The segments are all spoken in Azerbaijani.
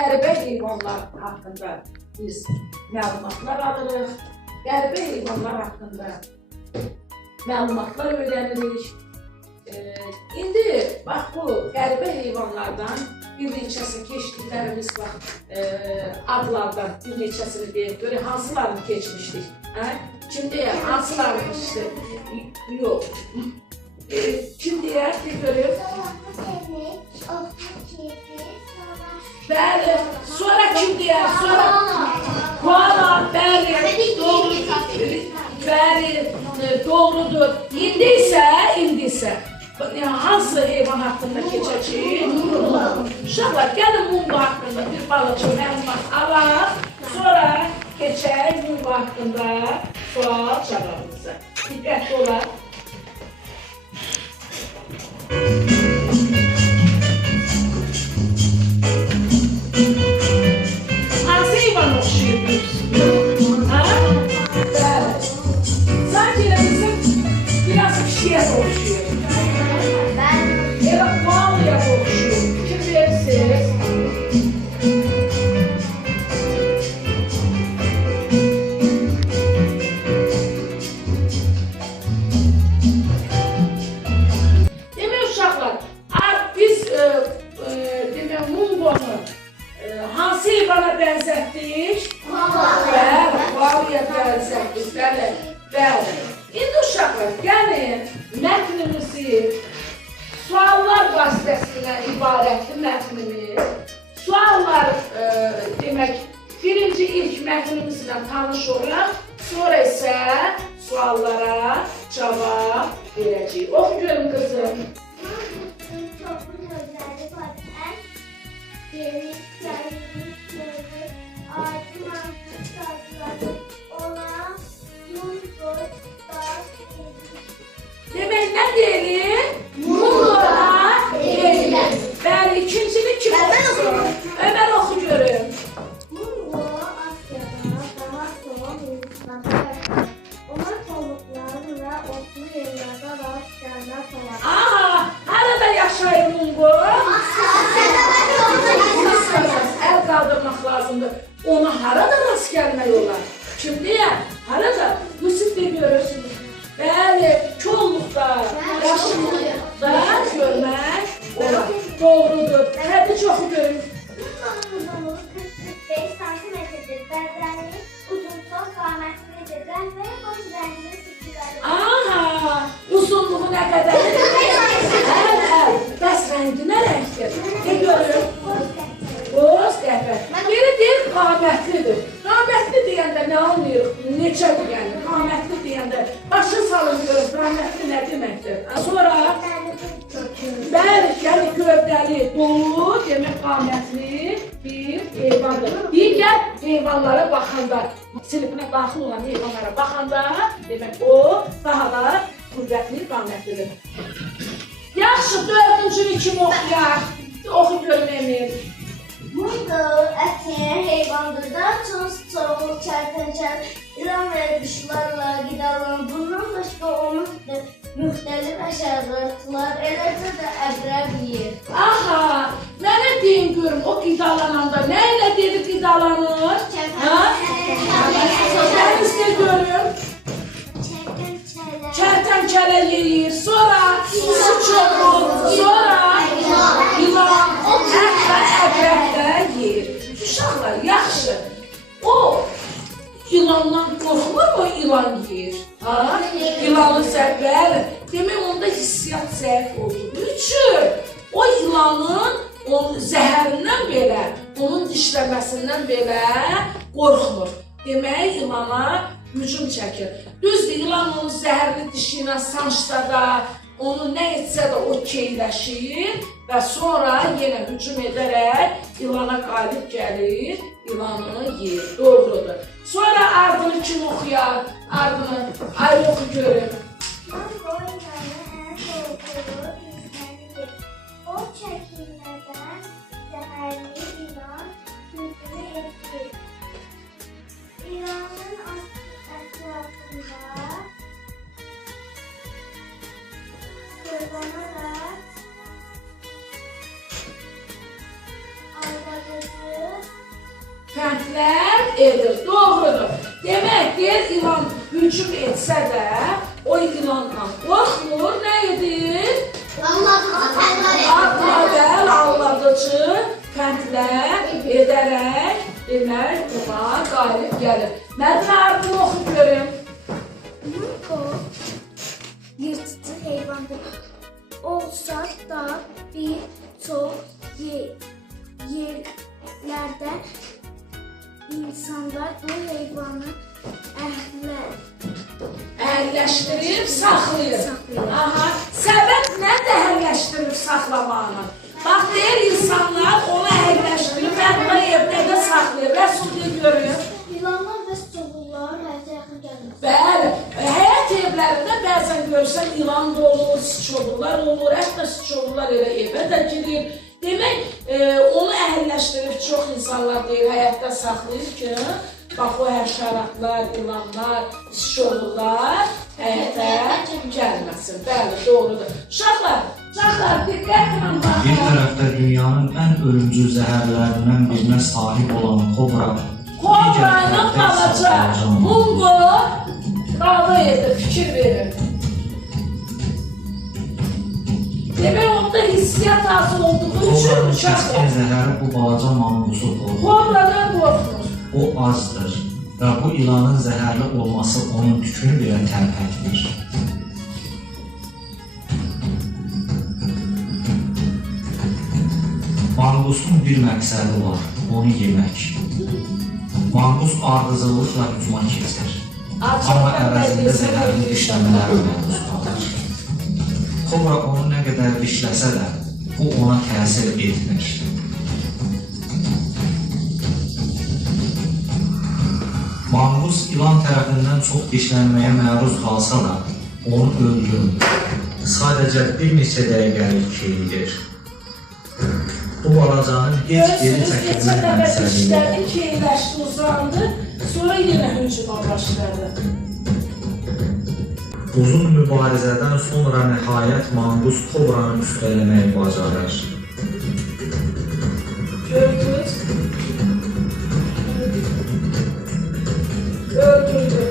qəribə heyvanlar haqqında biz məlumatlar alırıq. Qəribə heyvanlar haqqında məlumatlar öyrənirik. İndi bax bu qəribə heyvanlardan bir neçəsi keçdiklərimiz bax adlardan bir neçəsini deyək, görək hansılarını keçmişdik. Kim deyək, hansılarını keçmişdik? Yox. Kim deyək, görək? Bəli, sonra kim deyək, sonra koala, bəli, doğrudur. İndi isə hansı heyvan haqqında keçəcək? Uşaqlar, gəlin Mungo haqqında bir balaca məlumat alaq, sonra keçək Mungo haqqında sual cavabımıza. Diqqətli olaq. Hansı heyvan oxşuyur? Sanki bizim biraz pişiyə oxşuyur. Evet, koalaya oxşuyur. Kim verirsiniz? Demək uşaqlar, biz Mungonu hansı heyvana bənzətdik? Bəli, koalaya bənzətdik. Bəli. İndi uşaqlar, gəlin mətnimizi suallar vasitəsilə ibarətdir mətnimiz. Suallar demək, birinci ilk mətnimizlə tanış olaq, sonra isə suallara cavab verəcəyik. Oxu görün qızım. Toplum sözləri var. Geri, gəlin, sözü, adı, mantık, sözləri, ona, Mungo, demək, nə deyilir? Mungo'da deyilir. Bəli, ikincini kim oxusun? Ömər oxu görün. Mungo Asya'da daha sonra Hindistan'da yaşar. Ona tavukların ve otlu yerlerde rast gelmez olan. Aha, harada yaşayır Mungo? El kaldırmaq lazımdır. Ona harada rast gəlmək olar? Kim deyər? Harada? Müsib de görürsünüz. Bəli, kolluqda, yaşlıqda görmək olar. Doğrudur. Hədi çoxu görün. Mungo'nun uzunluğu 40-45 santimetredir. Bədəni uzun çox qamətlidir. Rəngləri boş rəngli sütüləri. Aha, uzunluğu nə qədərdir? Bəs rəngi nə rəngdir? Ne görün? Boz qəhvə. Biri deyir, qamətlidir. Qamətli deyəndə nə anlayırıq? Neçədir yəni? Qamətli deyəndə başa salın görün, qamətli nə deməkdir? Sonra, bəli, yəni gövdəli, dolu, demək qamətli bir heyvandır. Digər heyvanlara baxanda, sinifine daxil olan heyvanlara baxanda, demək o daha da qüvvətli, qamətlidir. Yaxşı, dördüncünü kim oxuyaq? Oxu görün Emil. Mungo ət yeyən heyvandır da, çoğul, kərtənkəl, ilan və quşlarla qidalan. Bundan başqa onun müxtəlif həşəratlar, eləcə də əqrəb yeyir. Aha, mənə deyin görüm, o qidalananda nə ilə dedi qidalanır? Dənizdə görüm. Kərtənkələ yeyir, sonra sıçovul, sonra yılan, hətta əqrəb də yeyir. Uşaqlar, yaxşı. O yılandan qorxmur mu ilan yeyir? Yılanı zərbəli. Demək, onda hissiyat zəif olduğu üçün o yılanın zəhərindən belə, onun dişləməsindən belə qorxmur. Demək, yılana hücum çəkir. Düzdür, yılan onun zəhərli dişi ilə sancsa da, onu nə etsə də o keyləşir və sonra yenə hücum edərək yılana qalib gəlir, yılanı yeyir. Doğrudur. Sonra ardını kim oxuyar? Ardını ayrı oxu görün. Mungo insanın ən qorxulu insanidir. O çəkinmədən zəhərli ilan sürüsünü edir. İlanın ətrafında sırlanarak aldatıcı fəndlər edir. Doğrudur. Demək ki, ilan hücum etsə də, o ilandan qorxmur, nə edir? Adladır, aldadıcı fəndlər edərək, demək, ona qalib gəlir. Mədinə ardını oxu görüm. Murko yırtıcı heyvandır. Olsa da bir çox yerlərdə insanlar bu heyvanı əhəlləşdirib saxlayır. Aha, səbəb nədir əhəlləşdirib saxlamağını? Bax, deyir insanlar onu əhəlləşdirib, hətta evdə də saxlayır. Rəsul deyə görür. İlanlar və sıçovullar həyata yaxın gəlir. Bəli, həyat evlərində bəzən görsən ilan da olur, sıçovullar olur, hətta sıçovullar elə evə də girir. Demək, onu əhəlləşdirib çox insanlar deyir, həyatda saxlayır ki, bax o həşəratlar, ilanlar, sıçovullar həyata gəlməsin. Bəli, doğrudur. Uşaqlar, diqqətlə baxın. Bir tərəfdə dünyanın ən ölümcül zəhərlərindən birinə sahib olan kobra, Kobra'nın balaca Mungo qavga edir, fikir verir. Demək, onda hissiyat az olduğu üçün kobranın uşaqlar. kəskin zəhəri bu balaca manqusu qorxur. Kobradan qorxmur. O azdır və bu ilanın zəhərli olması onun tükünü belə tərpətmir. Manqusun bir məqsədi var, onu yemək. Manqus ardıcıllıqla hücuma keçir. Amma əvəzində zəhərli dişləmələrə məruz qalır. Kobra onu nə qədər dişləsə də, bu ona təsir etmir. Manqus ilan tərəfindən çox dişlənməyə məruz qalsa da, onu öldürmür. Sadəcə bir neçə dəqiqəlik keydir. Bu balacanın heç geri çəkilmək məqsədi yox. İşlədi, keyləşdi, uzandı, sonra yenə hücuma başladı. Uzun mübarizədən sonra nəhayət Manqus kobranı üstələməyi bacarır. Gördünüz? Öldürdü.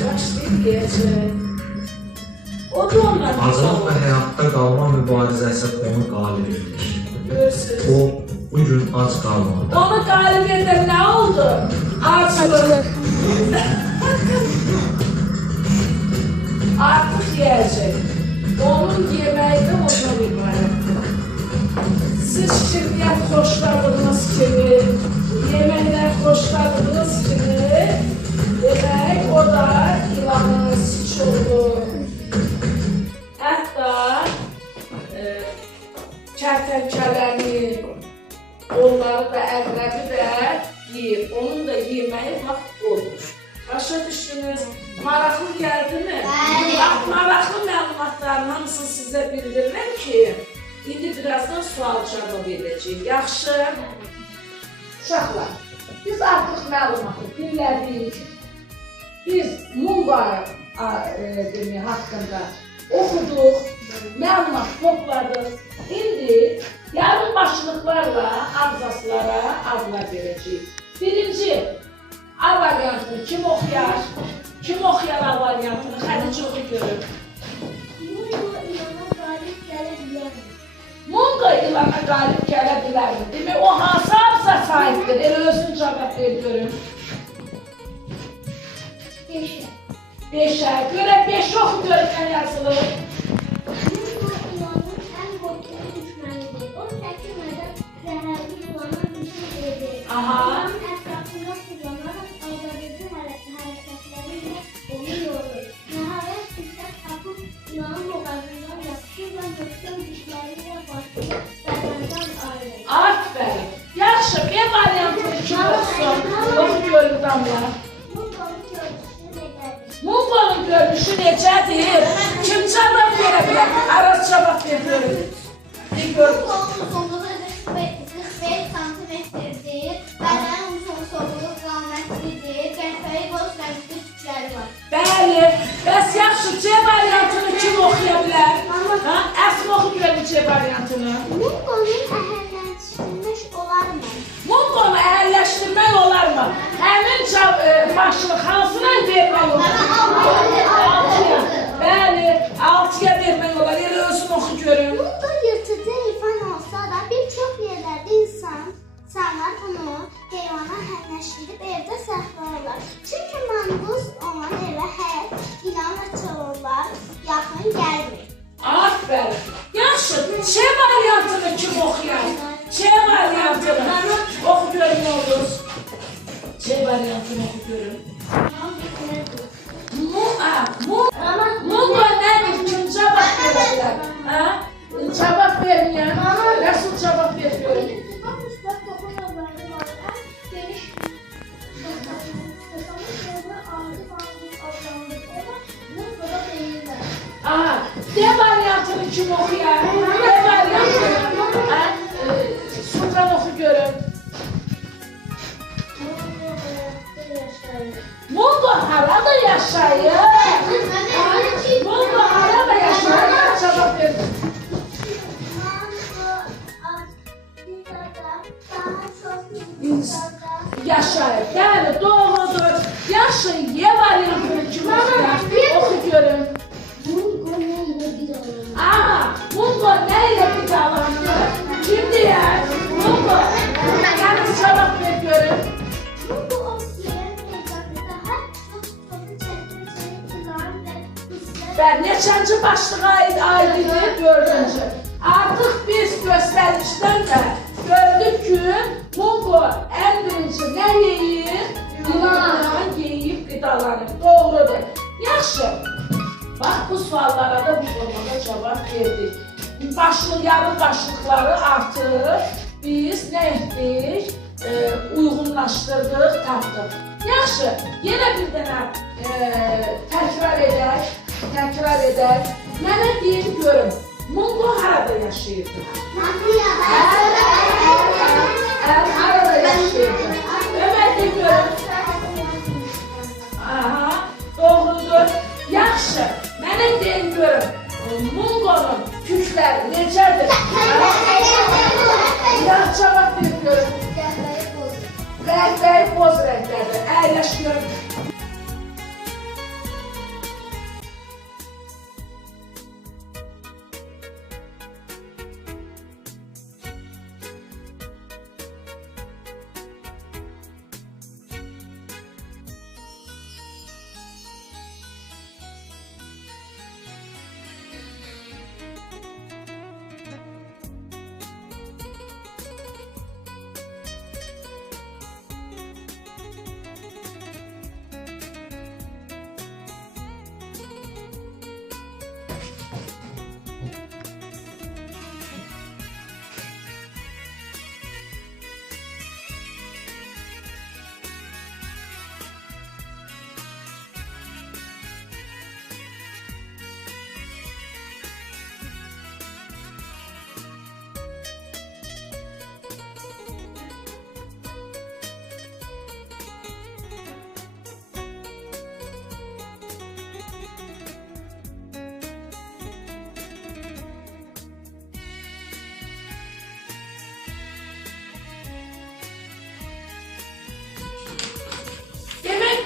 Başlayıb gecək. O da ondan Acılıq və həyatda qalma mübarizəsi onu qalib edir. Görürsünüz. O, bugün ac qalmadı. Onu qalib edən nə oldu? Acılıq. Artıq yiyəcək. Onun yeməyi də ondan ibarətdir. Siz şirniyyat xoşladığınız kimi, yeməklər xoşladığınız kimi, demək, o da ilanın sıçovulu. Hətta kərtənkələni, onları da əqrəbi də yiyir. Onun da yeməyi bax olur. Başa düşdünüz? Maraqlı gəldimi? Bax, maraqlı məlumatların hamısını sizə bildirirəm ki, indi birazdan sual cavab edəcəyik. Yaxşı? Uşaqlar, biz artıq məlumatı dinlədik. Biz Mungo haqqında oxuduq, məlumat topladıq. İndi yarım başlıqlarla abzaslara adlar verəcəyik. Birinci, A variantını kim oxuyar? Kim oxuyar A variantını? Xədicə oxu görür. Mungo ilana qalib gələ Mungo ilana qalib gələ bilərmi? bilərmi? Demək, o hansı abza sahibdir? Elə özünü cavab ver görün. 5'e. 5'ə. Görə 5 oxu görün nə yazılır. Mungo ilanın ən qorxulu düşmənidir. O çəkilmədən zəhərli ilana hücum edir. Aha. İlanın ətrafında kullanaraq aldadıcı hərəkətləri ilə onu yorur. Nəhayət fürsət tapıb ilanın boğazından yapışır və möhkəm dişləri ilə başlayır bədəndən ayrılır. Aferin. Yaxşı, B variantını kim oxusun? Oxu görün damla. Mungo'nun görüşü nedədir? Mungo'nun görünüşü necədir? Kim cavab verə bilər? Aras cavab ver görün. Bir görün. Mungo'nun uzunluğu 45 santimetrdir. Bədənin uzunluğu qamətlidir. Qəhvəyi boz rəngli tükləri var. Bəli. Bəs yaxşı, C variantını kim oxuya bilər? Ha? Əsma oxu görün C variantını. Mungo'nun gedib evdə saxlayırlar. Çünki manqus onun evə hər inanla çalırlar, yaxın gəlmir. Aferin. Yaxşı, Ç variantını kim oxuyar? Ç variantını oxu görün ne olur? Ç variantını oxu görün. Mungo nədir? Kim cavab verəcək? Cavab verməyən. Rəsul cavab ver. Aha, D variantını kim oxuyar? D variantını. Sultan oxu görün. Mungo harada yaşayır? Mungo harada yaşayır? Cevap verin. Yaşayır. Yani doğrudur. Yaşayır. Y variantını kim oxuyar? Oxu görün. Mungo neyle gıdalanır? Kim diyer? Mungo. Yalnız cevap ver görün. Ben neçənci başlığa aiddir? 4-cü. Artıq biz göstərişdən də gördük ki, Mungo ən birinci nə yeyir? Yılanla yeyib qidalanır. Doğrudur. Yaxşı. Bax, bu suallara da bu formada cavab verdik. Yarım başlıqları artıq biz nə etdik? Uyğunlaşdırdıq, tapdıq. Yaxşı, yenə bir dənə təkrar edək. Mənə deyin görüm, Mungo harada yaşayırdı? Harada yaşayırdı? Ömər de görüm. Aha, doğrudur. Yaxşı, mənə deyin görüm, Mungo'nun tükləri necədir? Yaxşı, cavab ver görüm. Rəhbəri boz rənglərdir, əyləş görüm.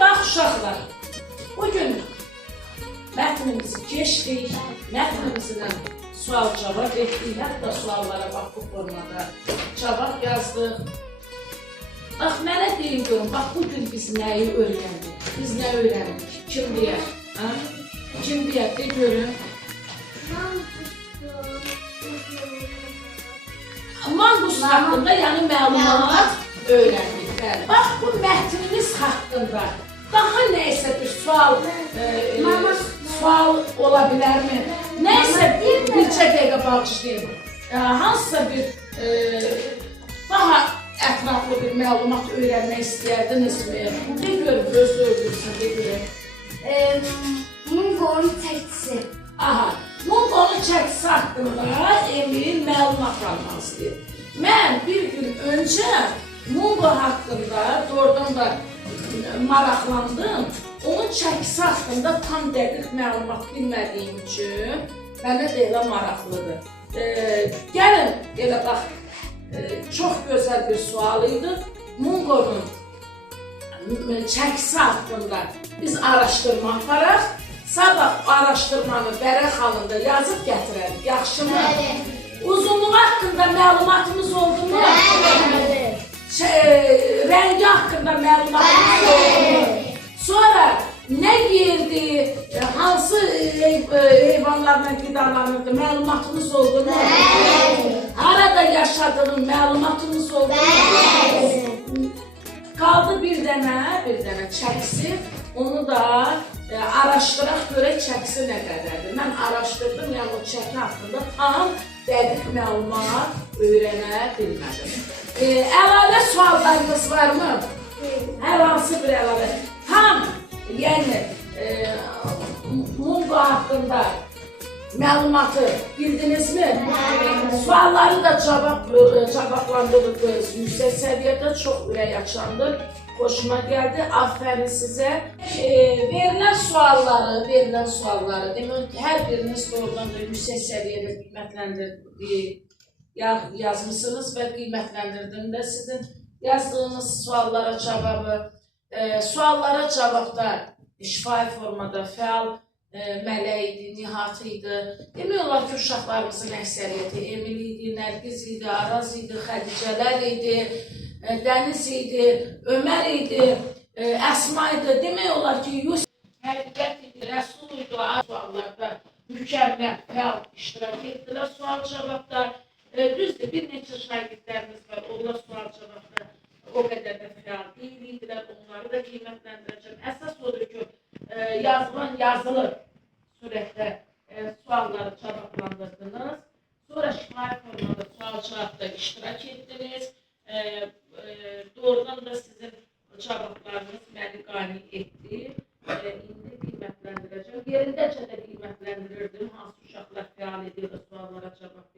Bax uşaqlar, bugün mətnimizi keçdik, mətnimizdən sual-cavab etdik, hətta suallara bax bu formada cavab yazdıq. Bax, mənə deyin görün, bax bugün biz nəyi öyrəndik? Biz nə öyrəndik? Kim deyər? Kim deyər? De görün. Manqus haqqında, yəni məlumat öyrəndik. Bax, bu mətnimiz haqqında daha neysə bir sual ola bilərmi? Neysə bircə dəqiqə bağışlayın. Hansısa bir daha ətraflı bir məlumat öyrənmək istəyərdinizmi? De görüm, özü öldürsün, de görüm. Mungo'nun çəkisi. Aha, Mungo'nun çəkisi haqqında Emil məlumat almaq istəyir. Mən bir gün öncə Mungo haqqında doğrudan da maraqlandım. Onun çəkisi haqqında tam dəqiq məlumat bilmədiyim üçün mənə də elə maraqlıdır. Gəlin, elə bax, çox gözəl bir sual idi. Mungo'nun çəkisi haqqında biz araşdırma aparaq. Sabah araşdırmanı vərəq halında yazıb gətirərik. Yaxşımı? Uzunluğu haqqında məlumatımız oldu mu? Rəngi haqqında məlumatınız oldu. Sonra nə yerdi, hansı heyvanlarla qidalanırdı, məlumatınız oldu mu? Harada yaşadığın məlumatınız oldu mu? Qaldı bir dənə çəksi, onu da araşdıraq görək çəksi nə qədərdir. Mən araşdırdım, yəni o çəki haqqında tam dəqiq məlumat öyrənə bilmədim. Əlavə suallarınız varmı? Hər hansı bir əlavə. Tam, yəni Mungo haqqında məlumatı bildinizmi? Sualları da cavablandırdınız. Yüksək səviyyədə çox ürək açandır. Hoşuma gəldi. Aferin sizə. Verilən sualları, demək hər biriniz doğrudan da yüksək səviyyədə qiymətləndirdiyi yazmışsınız və qiymətləndirdim də sizin yazdığınız suallara cavabı. Suallara cavabda şifahi formada fəal Mələk idi, Nihat idi. Demək olar ki, uşaqlarımızın əksəriyyəti Emil idi, Nərgiz idi, Araz idi, Xədicələr idi, Dəniz idi, Ömər idi, Əsma idi. Demək olar ki, Yusuf, Həqiqət idi, Rəsul idi, suallarda mükəmməl fəal iştirak etdilər sual cavabda. Düzdür, bir neçə şagirdlərimiz var, onlar sual cavabda o qədər də fəal deyildilər, onları da qiymətləndirəcəm. Əsas odur ki, yazılan yazılı surətdə sualları cavablandırdınız. Sonra şifahi formada sual-cavabda iştirak etdiniz. Doğrudan da sizin cavablarınız məni qane etdi. İndi qiymətləndirəcəm. Yerindəcə də qiymətləndirirdim. Hansı uşaqlar fəal edir, suallara cavab